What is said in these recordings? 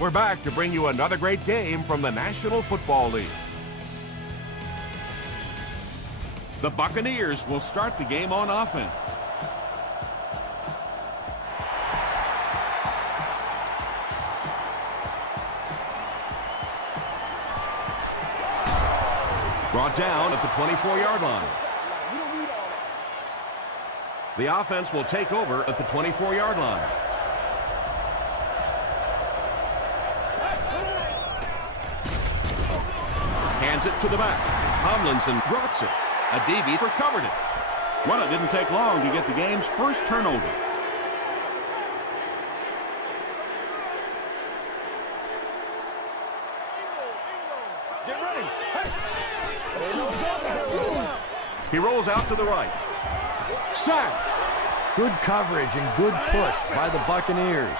We're back to bring you another great game from the National Football League. The Buccaneers will start the game on offense. Brought down at the 24-yard line. The offense will take over at the 24-yard line. Hands it to the back. Tomlinson drops it. A DB recovered it. Well, it didn't take long to get the game's first turnover. Get ready. He rolls out to the right. Sacked. Good coverage and good push by the Buccaneers.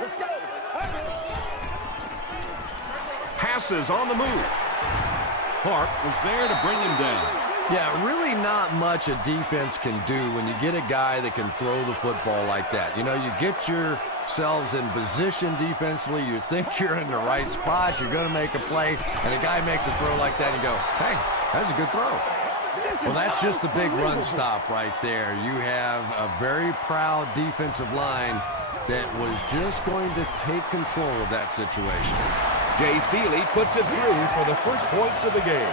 Let's go. Passes on the move. Clark was there to bring him down. Yeah, really not much a defense can do when you get a guy that can throw the football like that. You know, you get yourselves in position defensively, you think you're in the right spot, you're going to make a play, and a guy makes a throw like that, and you go, hey, that's a good throw. Well, that's just a big run stop right there. You have a very proud defensive line that was just going to take control of that situation. Jay Feely puts it through for the first points of the game.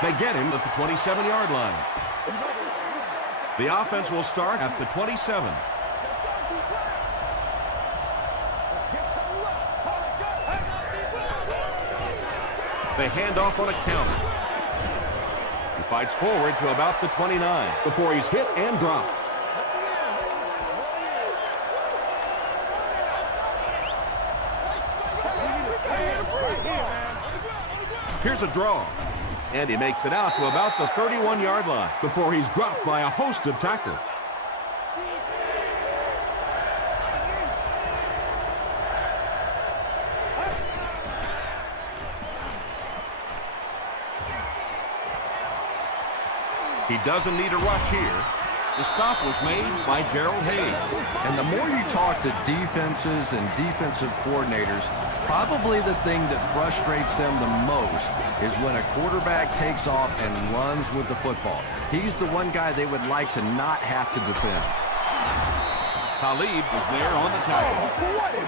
They get him at the 27-yard line. The offense will start at the 27. They hand off on a counter. He fights forward to about the 29 before he's hit and dropped. Here's a draw. And he makes it out to about the 31-yard line before he's dropped by a host of tacklers. He doesn't need a rush here. The stop was made by Gerald Hayes. And the more you talk to defenses and defensive coordinators, probably the thing that frustrates them the most is when a quarterback takes off and runs with the football. He's the one guy they would like to not have to defend. Khalid was there on the tackle.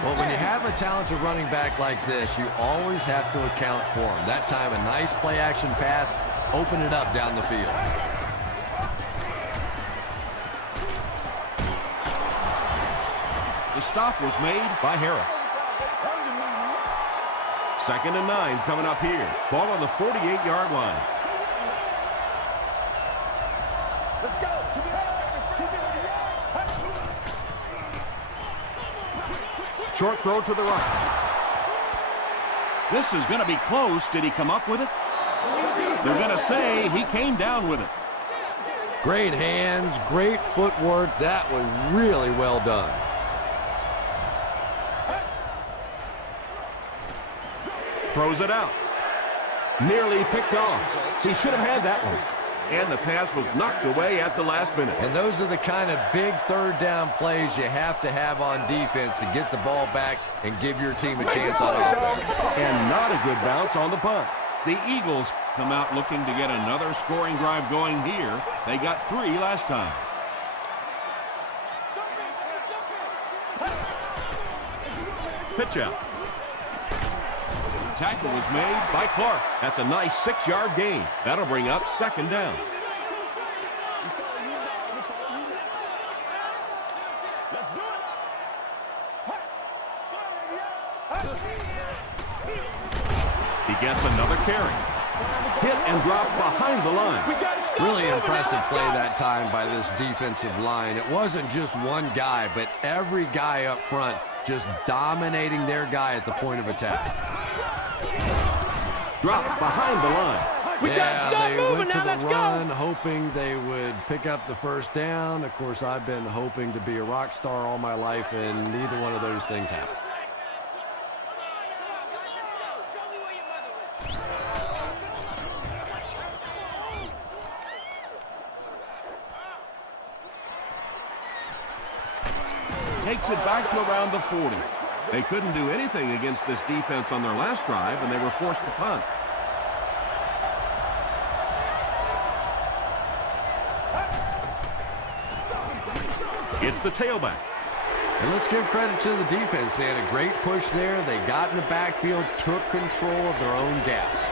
Well, when you have a talented running back like this, you always have to account for him. That time, a nice play-action pass, open it up down the field. The stop was made by Harris. 2nd and 9 coming up here. Ball on the 48-yard line. Let's go. Short throw to the right. This is going to be close. Did he come up with it? They're going to say he came down with it. Great hands, great footwork. That was really well done. Throws it out. Nearly picked off. He should have had that one. And the pass was knocked away at the last minute. And those are the kind of big third down plays you have to have on defense to get the ball back and give your team a chance on offense. And not a good bounce on the punt. The Eagles come out looking to get another scoring drive going here. They got 3 last time. Pitch out. Tackle was made by Clark. That's a nice 6-yard gain. That'll bring up 2nd down. He gets another carry. Hit and drop behind the line. Really impressive play that time by this defensive line. It wasn't just one guy, but every guy up front just dominating their guy at the point of attack. Drop behind the line. We got to stop they moving went to now. the Let's run, go. hoping they would pick up the first down. Of course, I've been hoping to be a rock star all my life, and neither one of those things happened. Takes it back to around the 40. They couldn't do anything against this defense on their last drive, and they were forced to punt. It's the tailback. And let's give credit to the defense. They had a great push there. They got in the backfield, took control of their own gaps.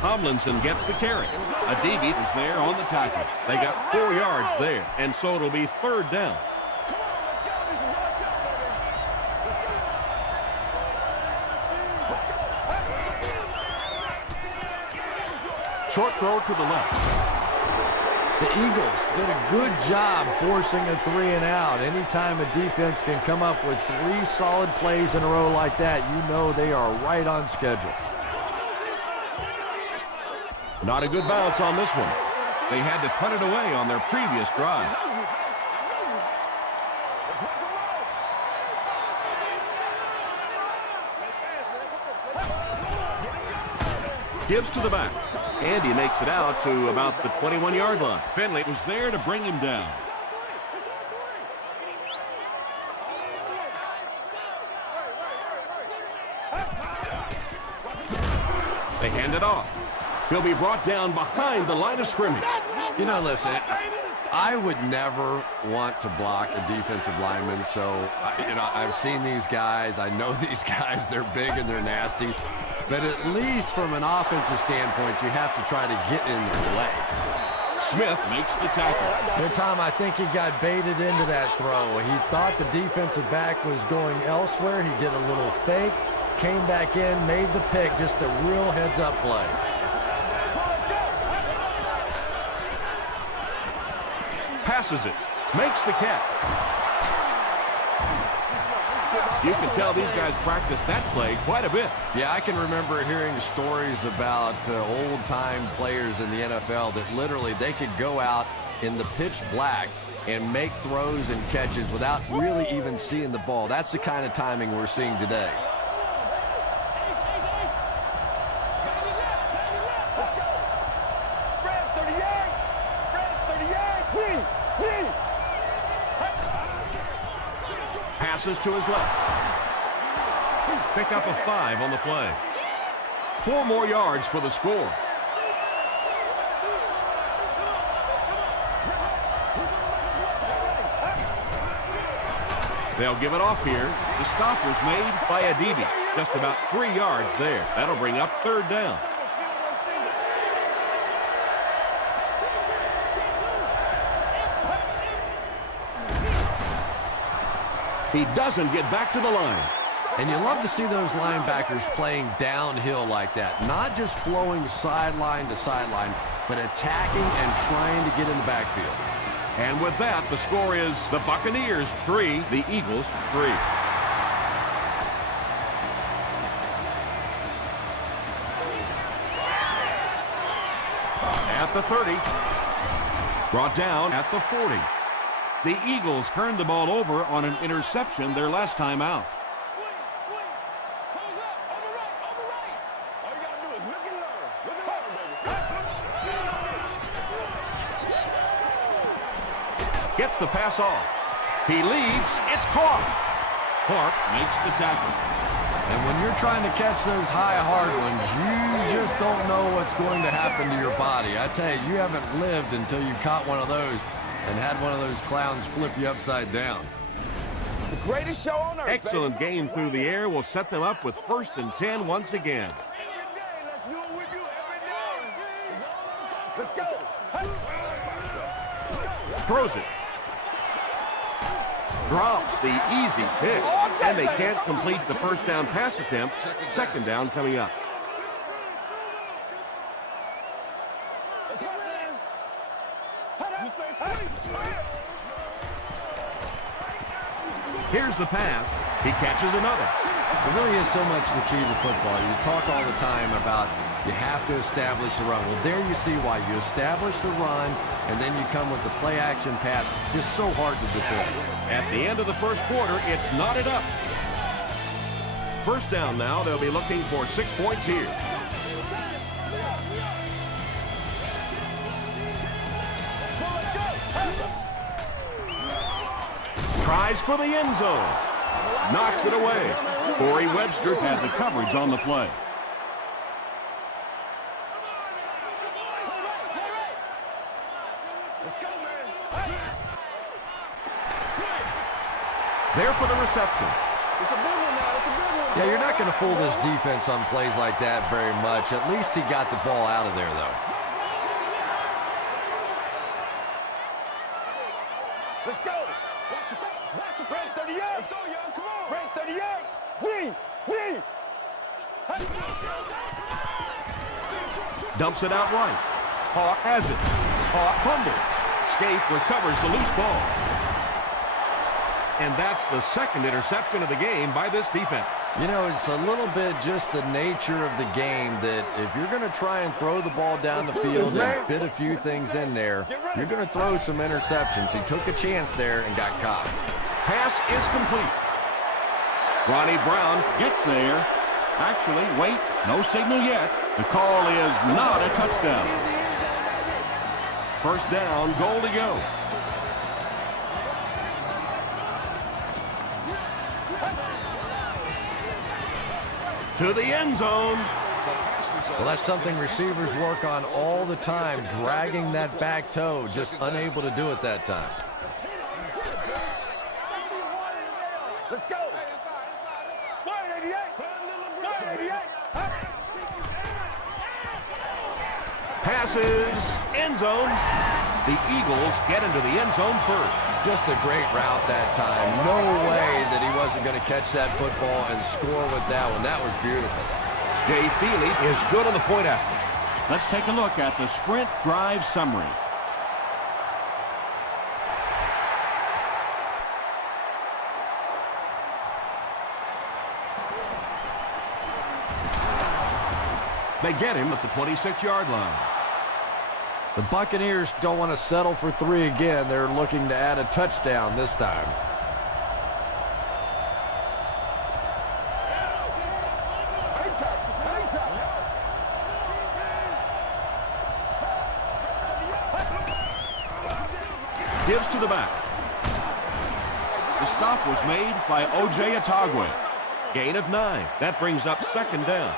Tomlinson gets the carry. Adibi is there on the tackle. They got 4 yards there, and so it'll be third down. Short throw to the left. The Eagles did a good job forcing a 3 and out. Anytime a defense can come up with 3 solid plays in a row like that, you know they are right on schedule. Not a good bounce on this one. They had to put it away on their previous drive. Gives to the back. Andy makes it out to about the 21-yard line. Finley was there to bring him down. They hand it off. He'll be brought down behind the line of scrimmage. You know, listen, I would never want to block a defensive lineman, so, I've seen these guys. I know these guys. They're big and they're nasty. But at least from an offensive standpoint, you have to try to get in their way. Smith makes the tackle. Here, Tom, I think he got baited into that throw. He thought the defensive back was going elsewhere. He did a little fake, came back in, made the pick. Just a real heads-up play. Passes it. Makes the catch. You can tell these guys practice that play quite a bit. Yeah, I can remember hearing stories about old-time players in the NFL that literally they could go out in the pitch black and make throws and catches without really even seeing the ball. That's the kind of timing we're seeing today. Passes to his left. Pick up a 5 on the play. 4 more yards for the score. They'll give it off here. The stop was made by Adibi. Just about 3 yards there. That'll bring up third down. He doesn't get back to the line. And you love to see those linebackers playing downhill like that. Not just flowing sideline to sideline, but attacking and trying to get in the backfield. And with that, the score is the Buccaneers 3, the Eagles 3. At the 30. Brought down at the 40. The Eagles turned the ball over on an interception their last time out. Gets the pass off. He leads. It's caught. Clark makes the tackle. And when you're trying to catch those high, hard ones, you just don't know what's going to happen to your body. I tell you, you haven't lived until you caught one of those and had one of those clowns flip you upside down. The greatest show on earth. Excellent game through the air will set them up with 1st and 10 once again. Let's do it with you every day. Let's go. Throws it. Drops the easy pick. And they can't complete the first down pass attempt. Second down coming up. Here's the pass. He catches another. It really is so much the key to football. You talk all the time about you have to establish the run. Well, there you see why. You establish the run, and then you come with the play-action pass. Just so hard to defend. At the end of the first quarter, it's knotted up. First down now. They'll be looking for 6 points here. Tries for the end zone. Knocks it away. Corey Webster had the coverage on the play. Let's go, man. There for the reception. It's a big one now. It's a big one. Yeah, you're not going to fool this defense on plays like that very much. At least he got the ball out of there, though. Let's go. Watch your face. Watch your face. 38. Let's go, young. Come on. Rank 38. Z. Dumps it out right. Hawk has it. Hawk fumbles. Scaife recovers the loose ball. And that's the second interception of the game by this defense. You know, it's a little bit just the nature of the game that if you're going to try and throw the ball down the field and fit a few things in there, you're going to throw some interceptions. He took a chance there and got caught. Pass is complete. Ronnie Brown gets there. Actually, wait, no signal yet. The call is not a touchdown. First down, goal to go. To the end zone. Well, that's something receivers work on all the time, dragging that back toe, just unable to do it that time. Let's go. 188. 188. Passes, end zone. The Eagles get into the end zone first. Just a great route that time. No way that he wasn't going to catch that football and score with that one. That was beautiful. Jay Feely is good on the point after. Let's take a look at the sprint drive summary. They get him at the 26-yard line. The Buccaneers don't want to settle for 3 again. They're looking to add a touchdown this time. Gives to the back. The stop was made by O.J. Atagwe. Gain of 9. That brings up second down.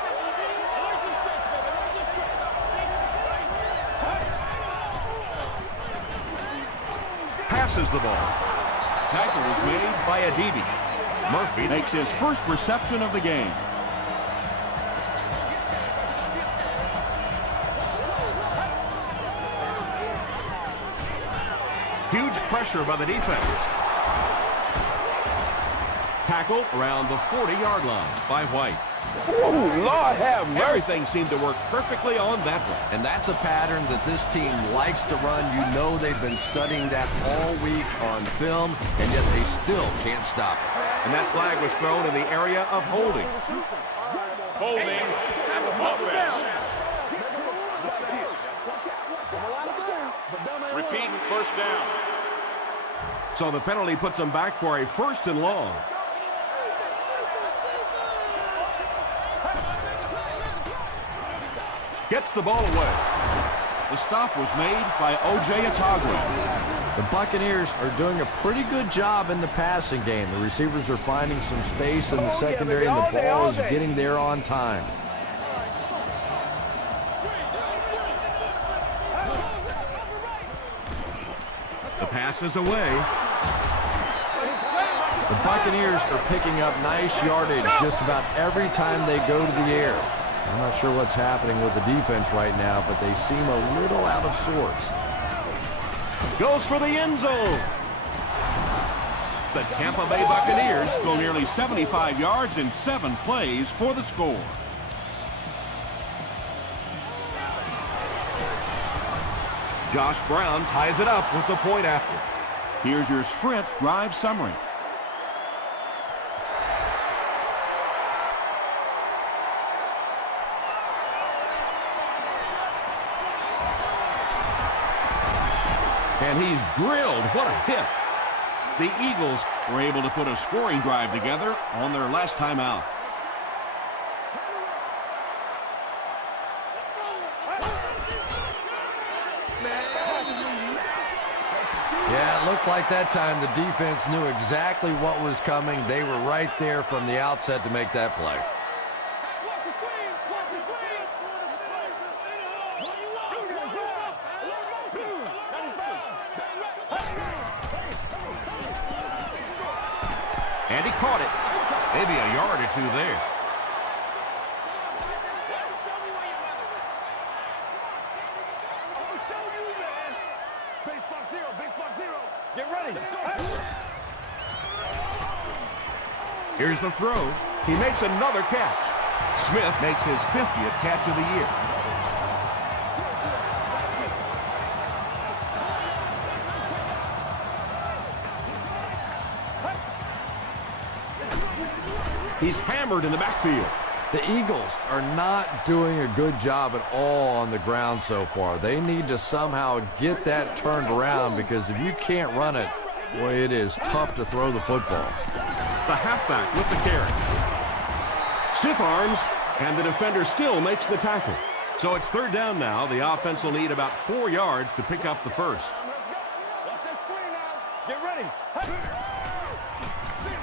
Passes the ball. Tackle was made by Adibi. Murphy makes his first reception of the game. Huge pressure by the defense. Tackle around the 40-yard line by White. Ooh, Lord have mercy. Everything seemed to work perfectly on that one. And that's a pattern that this team likes to run. You know they've been studying that all week on film, and yet they still can't stop it. And that flag was thrown in the area of holding. Holding offense. Repeat, first down. So the penalty puts them back for a first and long. Gets the ball away. The stop was made by O.J. Atagwe. The Buccaneers are doing a pretty good job in the passing game. The receivers are finding some space in the secondary, and the ball is getting there on time. The pass is away. The Buccaneers are picking up nice yardage just about every time they go to the air. I'm not sure what's happening with the defense right now, but they seem a little out of sorts. Goes for the end zone. The Tampa Bay Buccaneers go nearly 75 yards in 7 plays for the score. Josh Brown ties it up with the point after. Here's your sprint drive summary. And he's drilled. What a hit. The Eagles were able to put a scoring drive together on their last time out. Yeah, it looked like that time the defense knew exactly what was coming. They were right there from the outset to make that play. And he caught it. Maybe a yard or two there. Get ready. Here's the throw. He makes another catch. Smith makes his 50th catch of the year. He's hammered in the backfield. The Eagles are not doing a good job at all on the ground so far. They need to somehow get that turned around, because if you can't run it, boy, it is tough to throw the football. The halfback with the carry. Stiff arms, and the defender still makes the tackle. So it's third down now. The offense will need about 4 yards to pick up the first. Let's go. Watch that screen now. Get ready.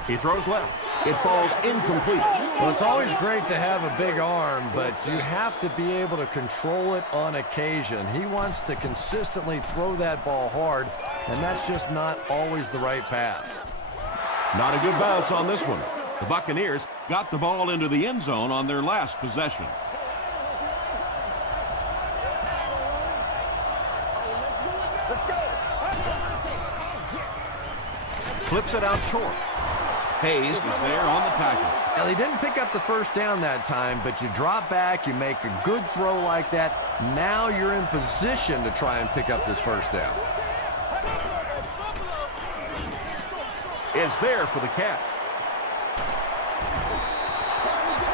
He throws left. It falls incomplete. Well, it's always great to have a big arm, but you have to be able to control it on occasion. He wants to consistently throw that ball hard, and that's just not always the right pass. Not a good bounce on this one. The Buccaneers got the ball into the end zone on their last possession. Let's go. Flips it out short. Hayes is there on the tackle. Now, they didn't pick up the first down that time, but you drop back, you make a good throw like that. Now you're in position to try and pick up this first down. Is there for the catch.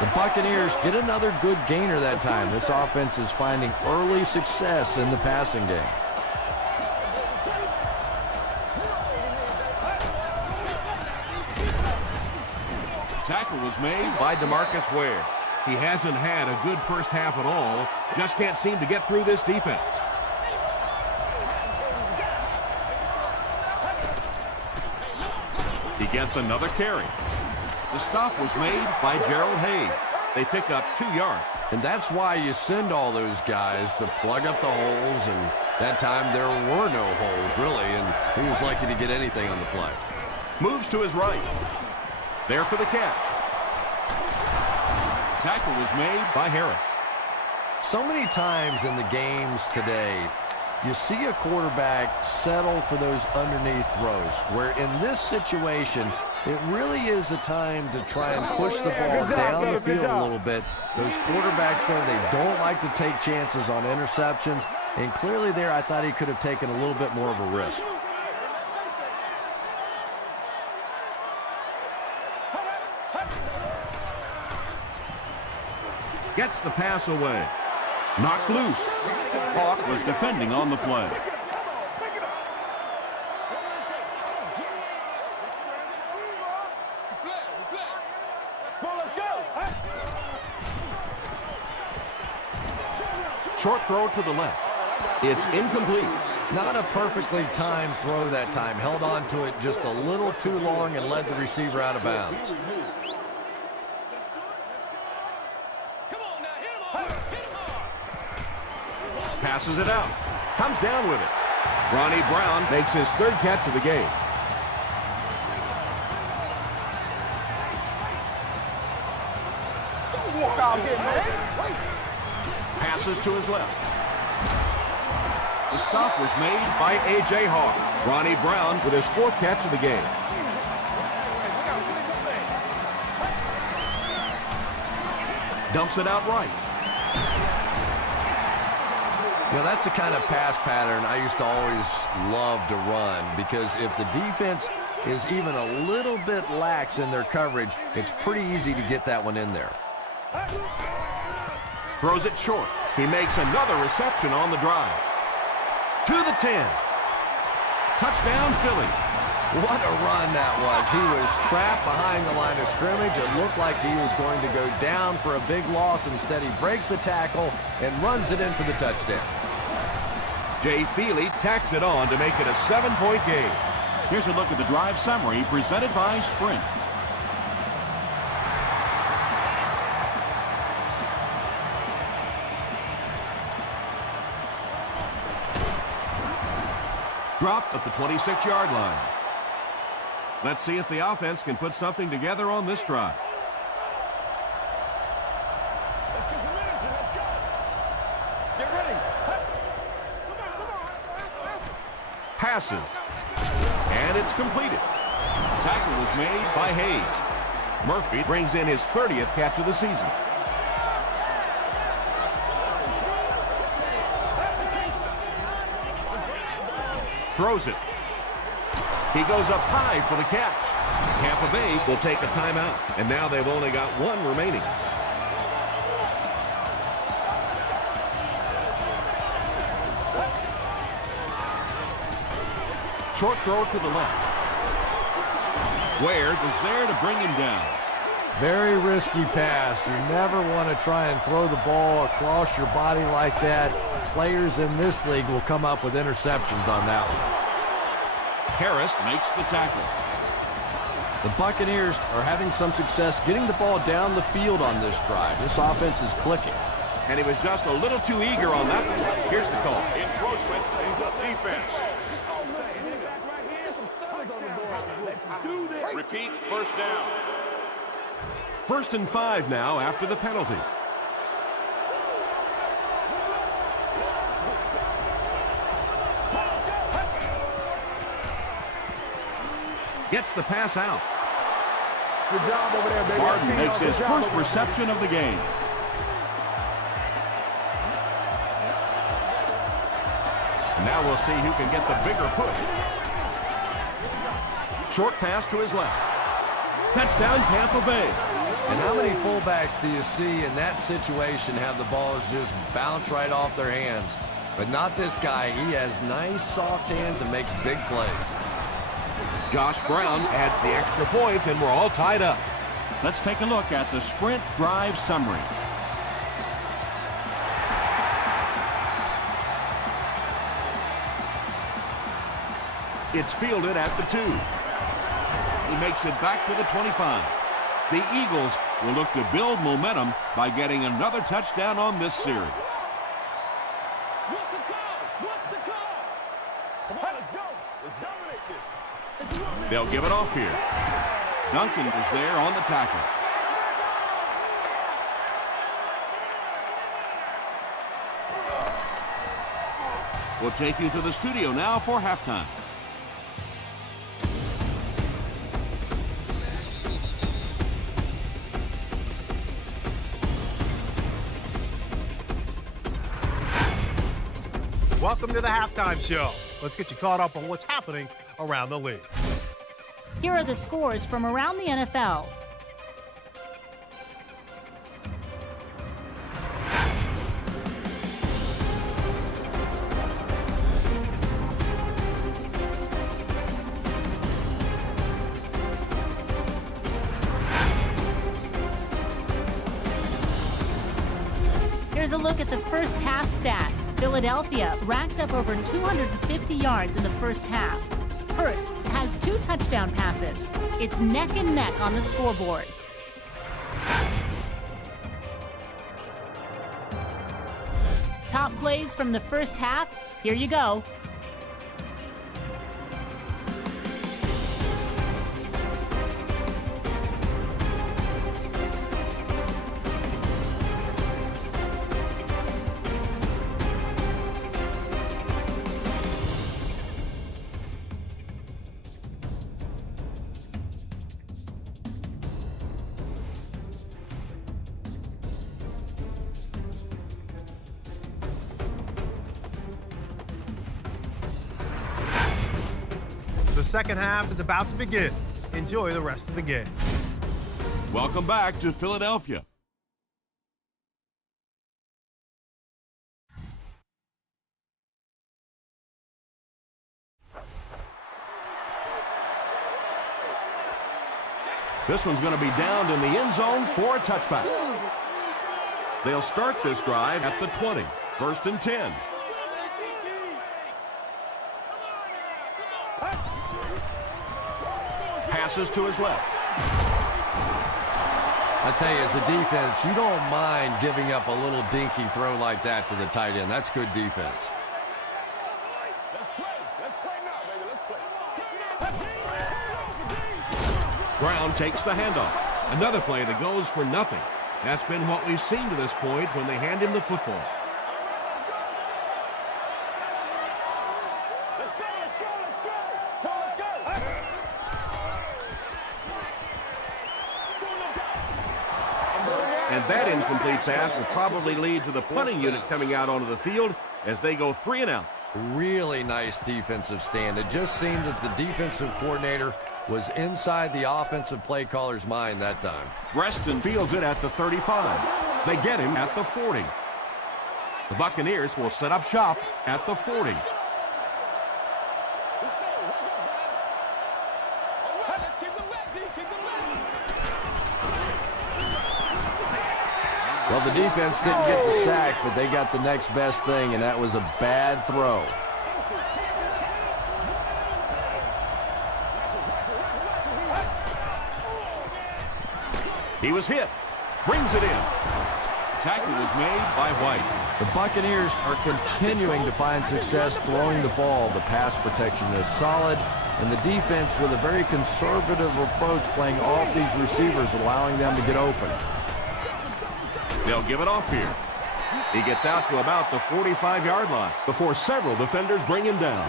The Buccaneers get another good gainer that time. This offense is finding early success in the passing game. Tackle was made by DeMarcus Ware. He hasn't had a good first half at all. Just can't seem to get through this defense. He gets another carry. The stop was made by Gerald Hayes. They pick up 2 yards. And that's why you send all those guys to plug up the holes, and that time there were no holes, really, and he was lucky to get anything on the play. Moves to his right. There for the catch. Tackle was made by Harris. So many times in the games today, you see a quarterback settle for those underneath throws, where in this situation, it really is a time to try and push the ball down the field a little bit. Those quarterbacks, though, they don't like to take chances on interceptions, and clearly there I thought he could have taken a little bit more of a risk. Gets the pass away. Knocked loose. Hawk was defending on the play. Short throw to the left. It's incomplete. Not a perfectly timed throw that time. Held on to it just a little too long and led the receiver out of bounds. Passes it out. Comes down with it. Ronnie Brown makes his 3rd catch of the game. Don't walk out here, man. Passes to his left. The stop was made by A.J. Hawk. Ronnie Brown with his 4th catch of the game. Dumps it out right. You know, that's the kind of pass pattern I used to always love to run, because if the defense is even a little bit lax in their coverage, it's pretty easy to get that one in there. Throws it short. He makes another reception on the drive. To the 10. Touchdown, Philly. What a run that was. He was trapped behind the line of scrimmage. It looked like he was going to go down for a big loss. Instead, he breaks the tackle and runs it in for the touchdown. Jay Feely tacks it on to make it a 7-point game. Here's a look at the drive summary presented by Sprint. Dropped at the 26-yard line. Let's see if the offense can put something together on this drive. Let's get some energy. Let's go. Get ready. Passes. And it's completed. Tackle was made by Hayes. Murphy brings in his 30th catch of the season. Throws it. He goes up high for the catch. Tampa Bay will take a timeout, and now they've only got one remaining. Short throw to the left. Ware was there to bring him down. Very risky pass. You never want to try and throw the ball across your body like that. Players in this league will come up with interceptions on that one. Harris makes the tackle. The Buccaneers are having some success getting the ball down the field on this drive. This offense is clicking. And he was just a little too eager on that one. Here's the call. Encroachment, defense. Repeat, first down. 1st and 5 now after the penalty. Gets the pass out. Good job over there, baby. Martin makes his first reception of the game. Now we'll see who can get the bigger push. Short pass to his left. Touchdown, Tampa Bay. And how many fullbacks do you see in that situation have the balls just bounce right off their hands? But not this guy. He has nice, soft hands and makes big plays. Josh Brown adds the extra point, and we're all tied up. Let's take a look at the Sprint drive summary. It's fielded at the 2. He makes it back to the 25. The Eagles will look to build momentum by getting another touchdown on this series. What's the call? What's the call? Come on, let's go. Let's dominate this. They'll give it off here. Duncan is there on the tackle. We'll take you to the studio now for halftime. Welcome to the halftime show. Let's get you caught up on what's happening around the league. Here are the scores from around the NFL. Here's a look at the first half stats. Philadelphia racked up over 250 yards in the first half. Hurst has 2 touchdown passes. It's neck and neck on the scoreboard. Top plays from the first half. Here you go. The second half is about to begin. Enjoy the rest of the game. Welcome back to Philadelphia. This one's going to be downed in the end zone for a touchback. They'll start this drive at the 20. 1st and 10. Passes to his left. I tell you, as a defense, you don't mind giving up a little dinky throw like that to the tight end. That's good defense. Brown takes the handoff. Another play that goes for nothing. That's been what we've seen to this point when they hand him the football. And that incomplete pass will probably lead to the punting unit coming out onto the field as they go 3 and out. Really nice defensive stand. It just seemed that the defensive coordinator was inside the offensive play caller's mind that time. Reston fields it at the 35. They get him at the 40. The Buccaneers will set up shop at the 40. Well, the defense didn't get the sack, but they got the next best thing, and that was a bad throw. He was hit. Brings it in. Tackle was made by White. The Buccaneers are continuing to find success throwing the ball. The pass protection is solid, and the defense with a very conservative approach playing off these receivers, allowing them to get open. They'll give it off here. He gets out to about the 45-yard line before several defenders bring him down.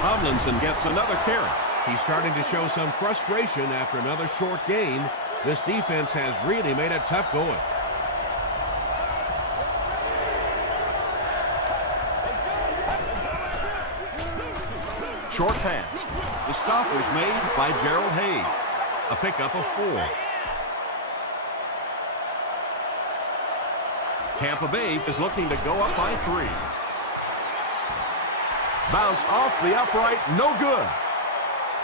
Tomlinson gets another carry. He's starting to show some frustration after another short gain. This defense has really made it tough going. Short pass. The stop was made by Gerald Hayes. A pickup of 4. Tampa Bay is looking to go up by 3. Bounced off the upright, no good.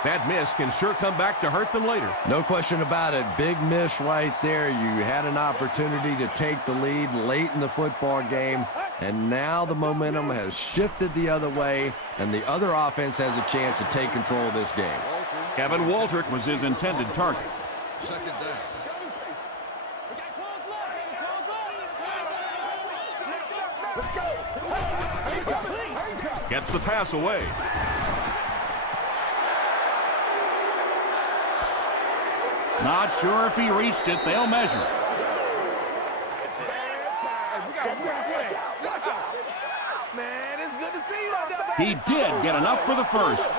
That miss can sure come back to hurt them later. No question about it. Big miss right there. You had an opportunity to take the lead late in the football game, and now the momentum has shifted the other way, and the other offense has a chance to take control of this game. Kevin Waltert was his intended target. Second down. Let's go. Gets the pass away. Not sure if he reached it. They'll measure. Man, it's good to see you. He did get enough for the first.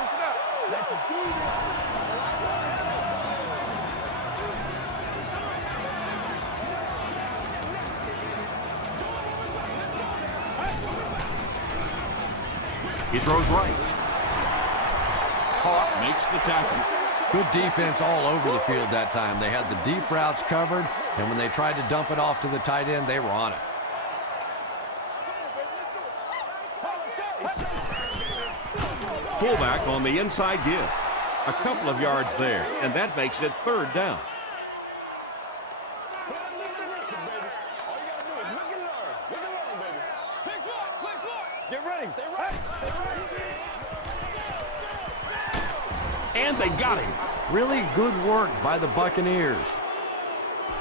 He throws right. Caught, makes the tackle. Good defense all over the field that time. They had the deep routes covered, and when they tried to dump it off to the tight end, they were on it. Fullback on the inside give. A couple of yards there, and that makes it 3rd down. Get ready. Stay ready. And they got him. Really good work by the Buccaneers.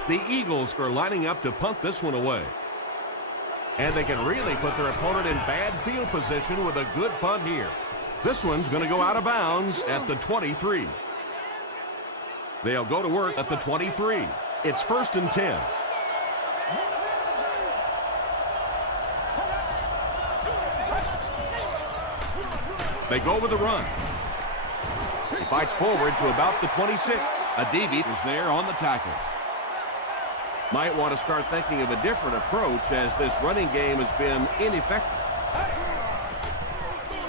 The Eagles are lining up to punt this one away. And they can really put their opponent in bad field position with a good punt here. This one's going to go out of bounds at the 23. They'll go to work at the 23. It's 1st and 10. They go with the run. He fights forward to about the 26. A DB is there on the tackle. Might want to start thinking of a different approach as this running game has been ineffective.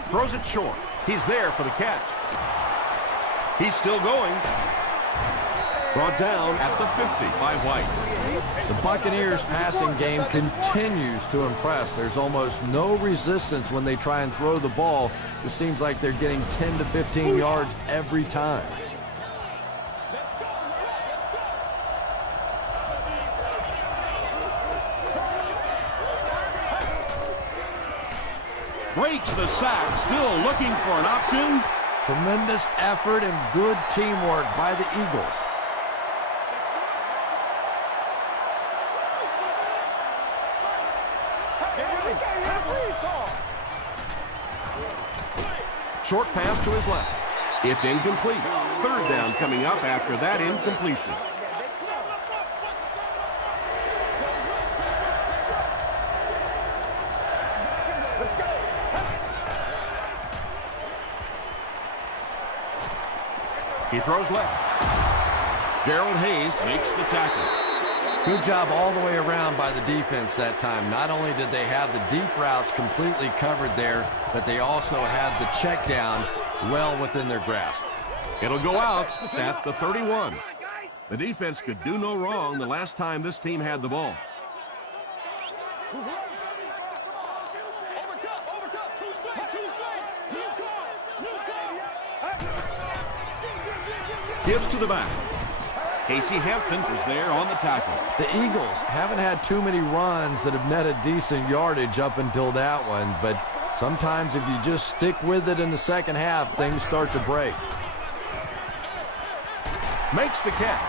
Throws it short. He's there for the catch. He's still going. Brought down at the 50 by White. The Buccaneers passing game continues to impress. There's almost no resistance when they try and throw the ball. It seems like they're getting 10 to 15 yards every time. Breaks the sack, still looking for an option. Tremendous effort and good teamwork by the Eagles. Short pass to his left. It's incomplete. Third down coming up after that incompletion. He throws left. Gerald Hayes makes the tackle. Good job all the way around by the defense that time. Not only did they have the deep routes completely covered there, but they also had the check down well within their grasp. It'll go out at the 31. The defense could do no wrong the last time this team had the ball. Gives to the back. Casey Hampton is there on the tackle. The Eagles haven't had too many runs that have netted decent yardage up until that one, but sometimes if you just stick with it in the second half, things start to break. Makes the catch.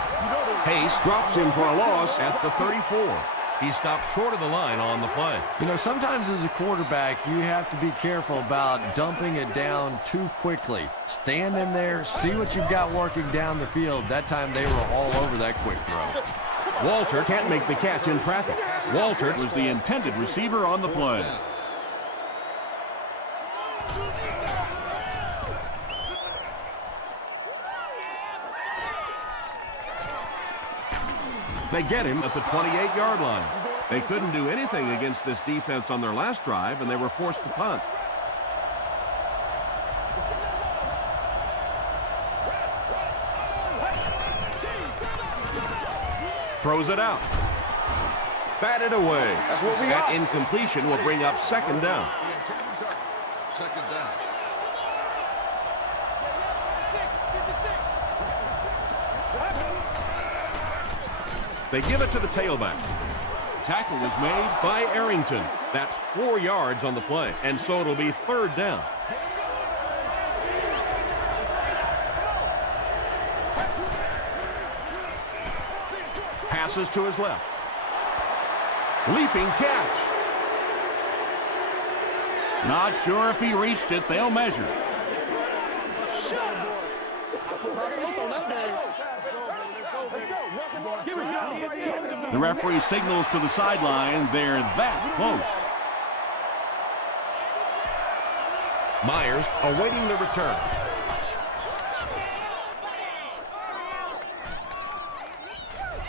Hayes drops him for a loss at the 34. He stops short of the line on the play. You know, sometimes as a quarterback, you have to be careful about dumping it down too quickly. Stand in there, see what you've got working down the field. That time they were all over that quick throw. Walter can't make the catch in traffic. Walter was the intended receiver on the play. They get him at the 28-yard line. They couldn't do anything against this defense on their last drive, and they were forced to punt. Throws it out. Batted away. That incompletion will bring up second down. Second down. They give it to the tailback. Tackle was made by Arrington. That's 4 yards on the play, and so it'll be third down. Passes to his left. Leaping catch. Not sure if he reached it. They'll measure. The referee signals to the sideline. They're that close. Myers awaiting the return.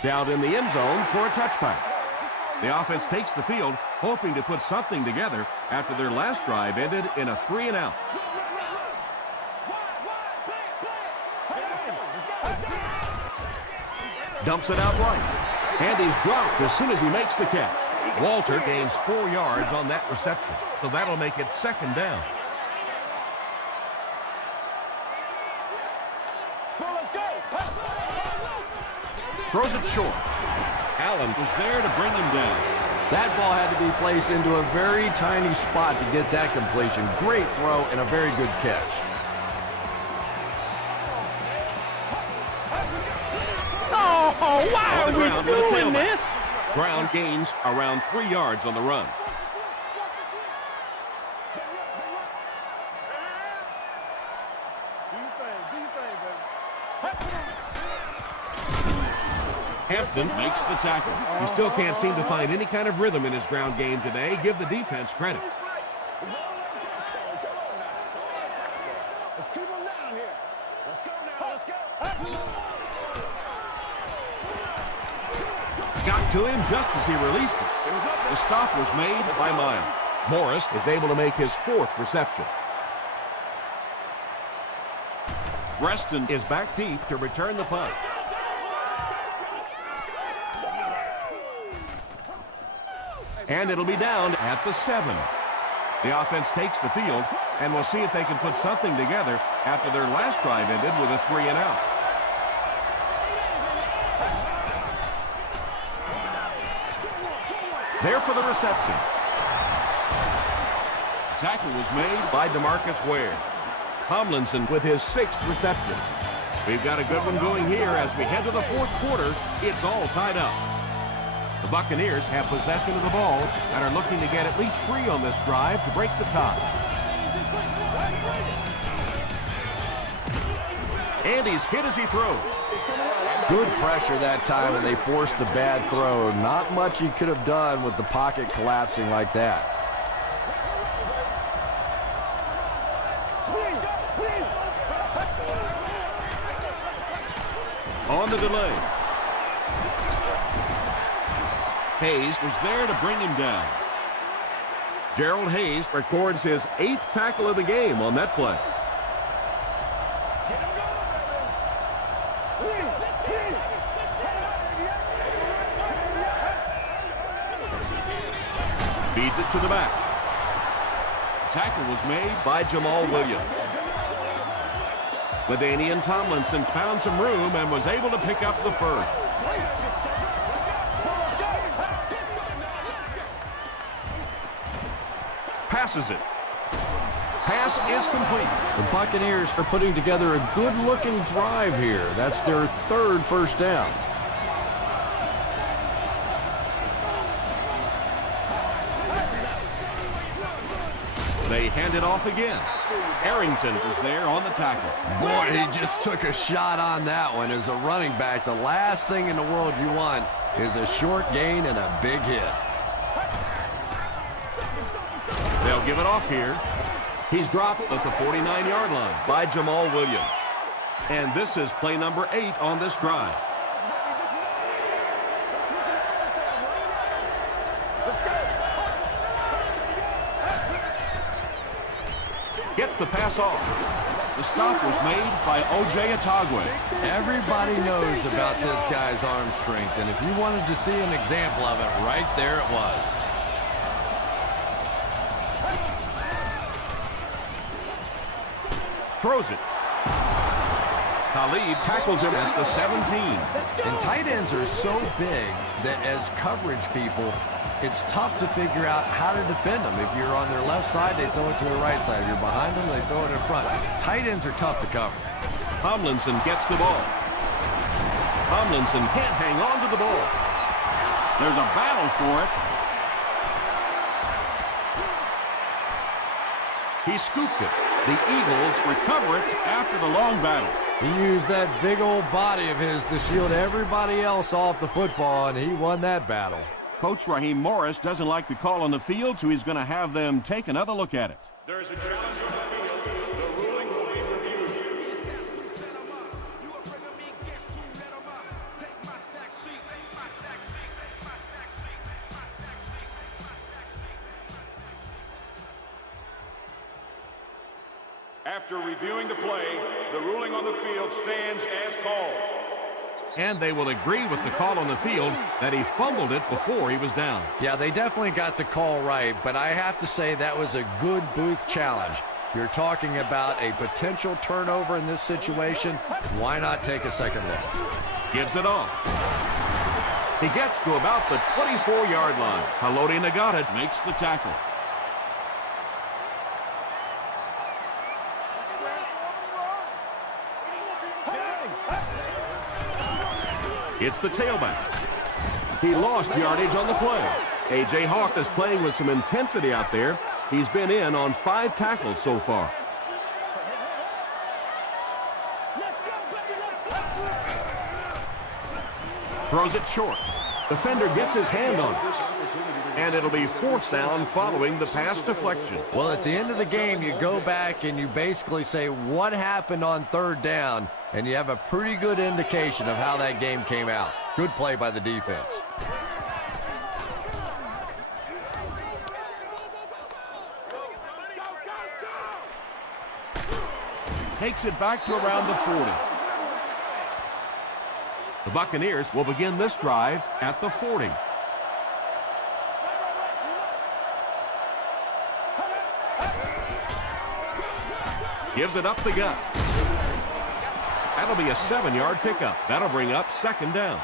Down in the end zone for a touchback. The offense takes the field, hoping to put something together after their last drive ended in a 3-and-out. Dumps it out right. And he's dropped as soon as he makes the catch. Walter gains 4 yards on that reception, so that'll make it second down. Throws it short. Allen was there to bring him down. That ball had to be placed into a very tiny spot to get that completion. Great throw and a very good catch. Oh, why are we doing this? Brown gains around 3 yards on the run. Hampton makes the tackle. He still can't seem to find any kind of rhythm in his ground game today. Give the defense credit. Let's keep him down here. Let's go now. Let's go. Got to him just as he released it. The stop was made by Miles. Morris is able to make his 4th reception. Reston is back deep to return the punt. And it'll be down at the 7. The offense takes the field, and we'll see if they can put something together after their last drive ended with a 3-and-out. There for the reception. Tackle was made by DeMarcus Ware. Tomlinson with his 6th reception. We've got a good one going here as we head to the 4th quarter. It's all tied up. The Buccaneers have possession of the ball and are looking to get at least 3 on this drive to break the tie. And he's hit as he throws. Good pressure that time, and they forced the bad throw. Not much he could have done with the pocket collapsing like that. On the delay. Hayes was there to bring him down. Gerald Hayes records his 8th tackle of the game on that play. Feeds it to the back. Tackle was made by Jamal Williams. LaDainian Tomlinson found some room and was able to pick up the first. Passes it. Pass is complete. The Buccaneers are putting together a good-looking drive here. That's their 3rd first down. They hand it off again. Arrington was there on the tackle. Boy, he just took a shot on that one. As a running back, the last thing in the world you want is a short gain and a big hit. They'll give it off here. He's dropped at the 49-yard line by Jamal Williams. And this is play number 8 on this drive. Gets the pass off. The stop was made by O.J. Atagwe. Everybody knows about this guy's arm strength, and if you wanted to see an example of it, right there it was. Throws it. Khalid tackles him at the 17. And tight ends are so big that as coverage people, it's tough to figure out how to defend them. If you're on their left side, they throw it to their right side. If you're behind them, they throw it in front. Tight ends are tough to cover. Tomlinson gets the ball. Tomlinson can't hang on to the ball. There's a battle for it. He scooped it. The Eagles recover it after the long battle. He used that big old body of his to shield everybody else off the football, and he won that battle. Coach Raheem Morris doesn't like the call on the field, so he's going to have them take another look at it. There is a challenge on the field. The ruling will be reviewed. After reviewing the play, the ruling on the field stands as called. And they will agree with the call on the field that he fumbled it before he was down. Yeah, they definitely got the call right, but I have to say that was a good booth challenge. You're talking about a potential turnover in this situation. Why not take a second look? Gives it off. He gets to about the 24-yard line. Haloti Ngata makes the tackle. It's the tailback. He lost yardage on the play. A.J. Hawk is playing with some intensity out there. He's been in on 5 tackles so far. Throws it short. Defender gets his hand on it. And it'll be 4th down following the pass deflection. Well, at the end of the game, you go back and you basically say what happened on 3rd down, and you have a pretty good indication of how that game came out. Good play by the defense. Takes it back to around the 40. The Buccaneers will begin this drive at the 40. Gives it up the gut. That'll be a 7-yard pickup. That'll bring up 2nd down.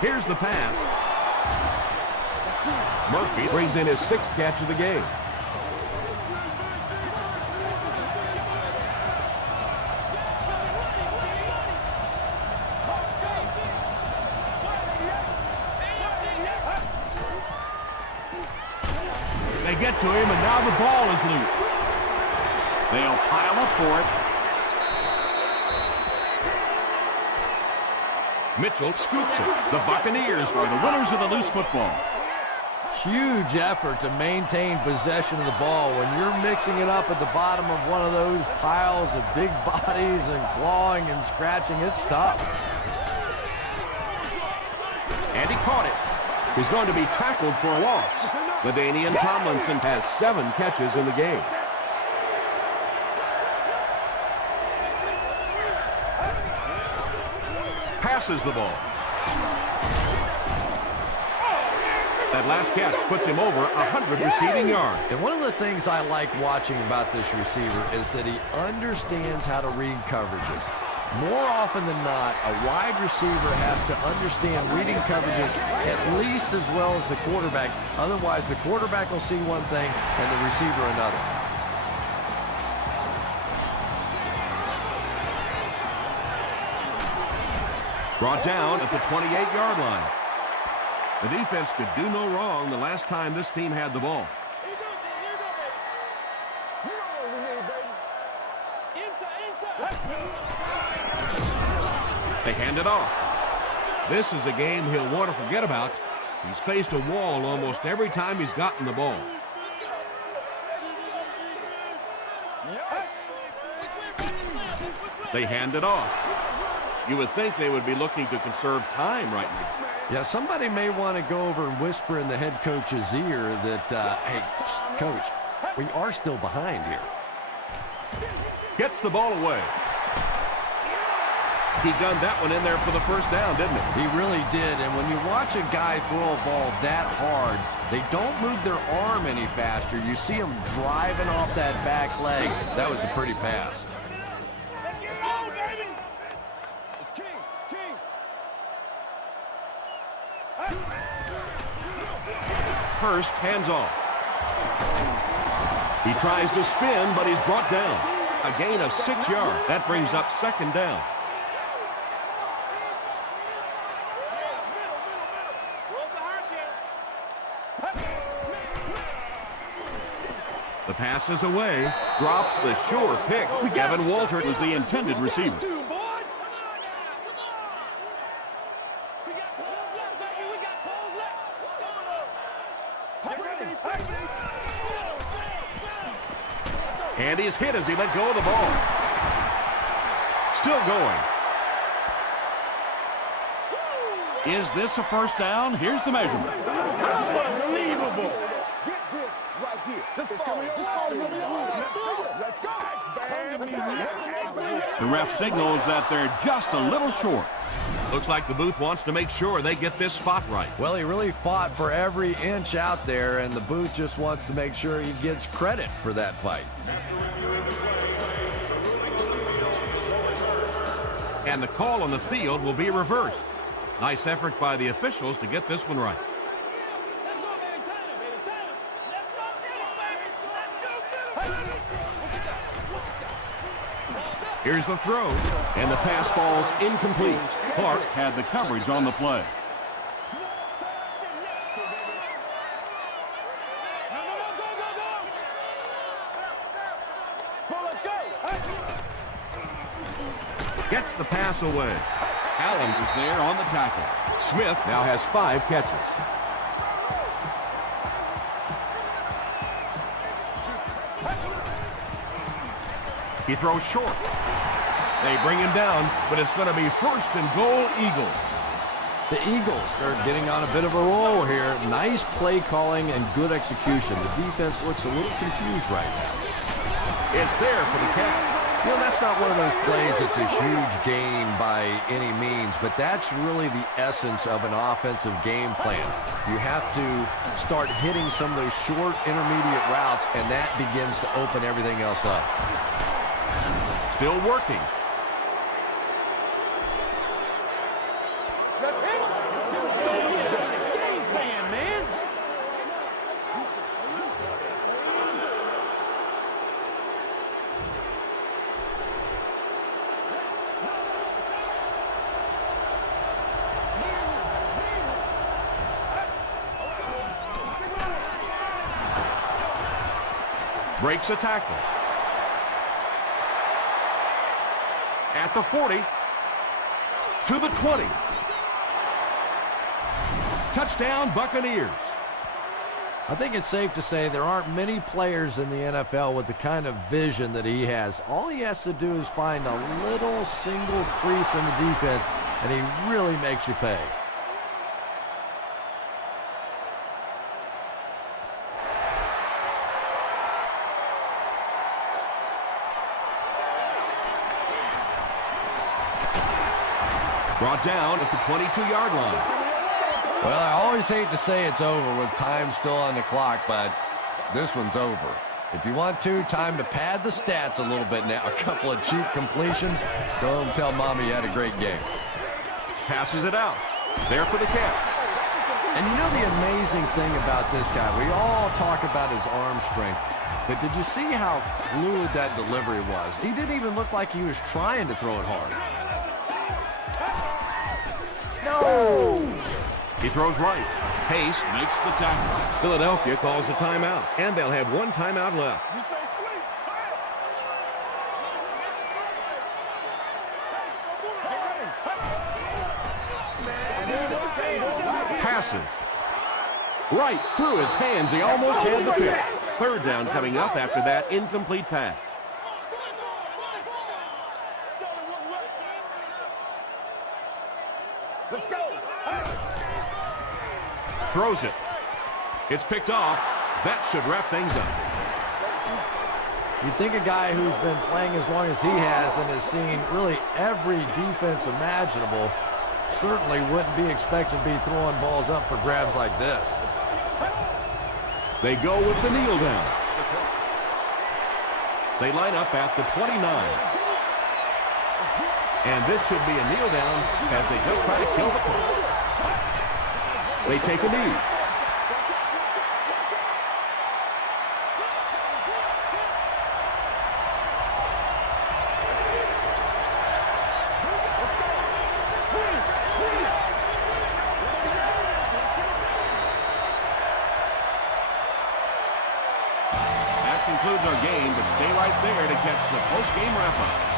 Here's the pass. Murphy brings in his 6th catch of the game. They get to him, and now the ball is loose. They'll pile up for it. Mitchell scoops it. The Buccaneers are the winners of the loose football. Huge effort to maintain possession of the ball. When you're mixing it up at the bottom of one of those piles of big bodies and clawing and scratching, it's tough. And he caught it. He's going to be tackled for a loss. LaDainian Tomlinson has 7 catches in the game. Passes the ball. That last catch puts him over 100 receiving yards. And one of the things I like watching about this receiver is that he understands how to read coverages. More often than not, a wide receiver has to understand reading coverages at least as well as the quarterback. Otherwise, the quarterback will see one thing and the receiver another. Brought down at the 28-yard line. The defense could do no wrong the last time this team had the ball. They hand it off. This is a game he'll want to forget about. He's faced a wall almost every time he's gotten the ball. They hand it off. You would think they would be looking to conserve time right now. Yeah, somebody may want to go over and whisper in the head coach's ear that, hey, coach, we are still behind here. Gets the ball away. He gunned that one in there for the first down, didn't he? He really did, and when you watch a guy throw a ball that hard, they don't move their arm any faster. You see him driving off that back leg. That was a pretty pass. Hurst hands off. He tries to spin, but he's brought down. A gain of 6 yards. That brings up 2nd down. The pass is away. Drops the sure pick. Kevin Walter was the intended receiver. And he's hit as he let go of the ball. Still going. Is this a first down? Here's the measurement. Unbelievable. Get this right here. This ball is going to be on. Let's go. The ref signals that they're just a little short. Looks like the booth wants to make sure they get this spot right. Well, he really fought for every inch out there, and the booth just wants to make sure he gets credit for that fight. And the call on the field will be reversed. Nice effort by the officials to get this one right. Here's the throw, and the pass falls incomplete. Clark had the coverage on the play. Gets the pass away. Allen is there on the tackle. Smith now has 5 catches. He throws short. They bring him down, but it's going to be 1st and goal, Eagles. The Eagles are getting on a bit of a roll here. Nice play calling and good execution. The defense looks a little confused right now. It's there for the catch. You know, that's not one of those plays that's a huge gain by any means, but that's really the essence of an offensive game plan. You have to start hitting some of those short intermediate routes, and that begins to open everything else up. Still working. Game plan, man. Breaks a tackle. At the 40. To the 20. Touchdown, Buccaneers. I think it's safe to say there aren't many players in the NFL with the kind of vision that he has. All he has to do is find a little single crease in the defense, and he really makes you pay. Brought down at the 22-yard line. Well, I always hate to say it's over with time still on the clock, but this one's over. If you want to, time to pad the stats a little bit now. A couple of cheap completions. Go home and tell Mommy you had a great game. Passes it out. There for the catch. And you know the amazing thing about this guy, we all talk about his arm strength, but did you see how fluid that delivery was? He didn't even look like he was trying to throw it hard. No! He throws right. Pace makes the tackle. Philadelphia calls a timeout, and they'll have one timeout left. Passes. Right through his hands. He almost had the pick. Third down coming up after that incomplete pass. Let's go. Throws it. It's picked off. That should wrap things up. You'd think a guy who's been playing as long as he has and has seen really every defense imaginable certainly wouldn't be expected to be throwing balls up for grabs like this. They go with the kneel down. They line up at the 29. And this should be a kneel down as they just try to kill the clock. They take a knee. That concludes our game, but stay right there to catch the post-game wrap-up.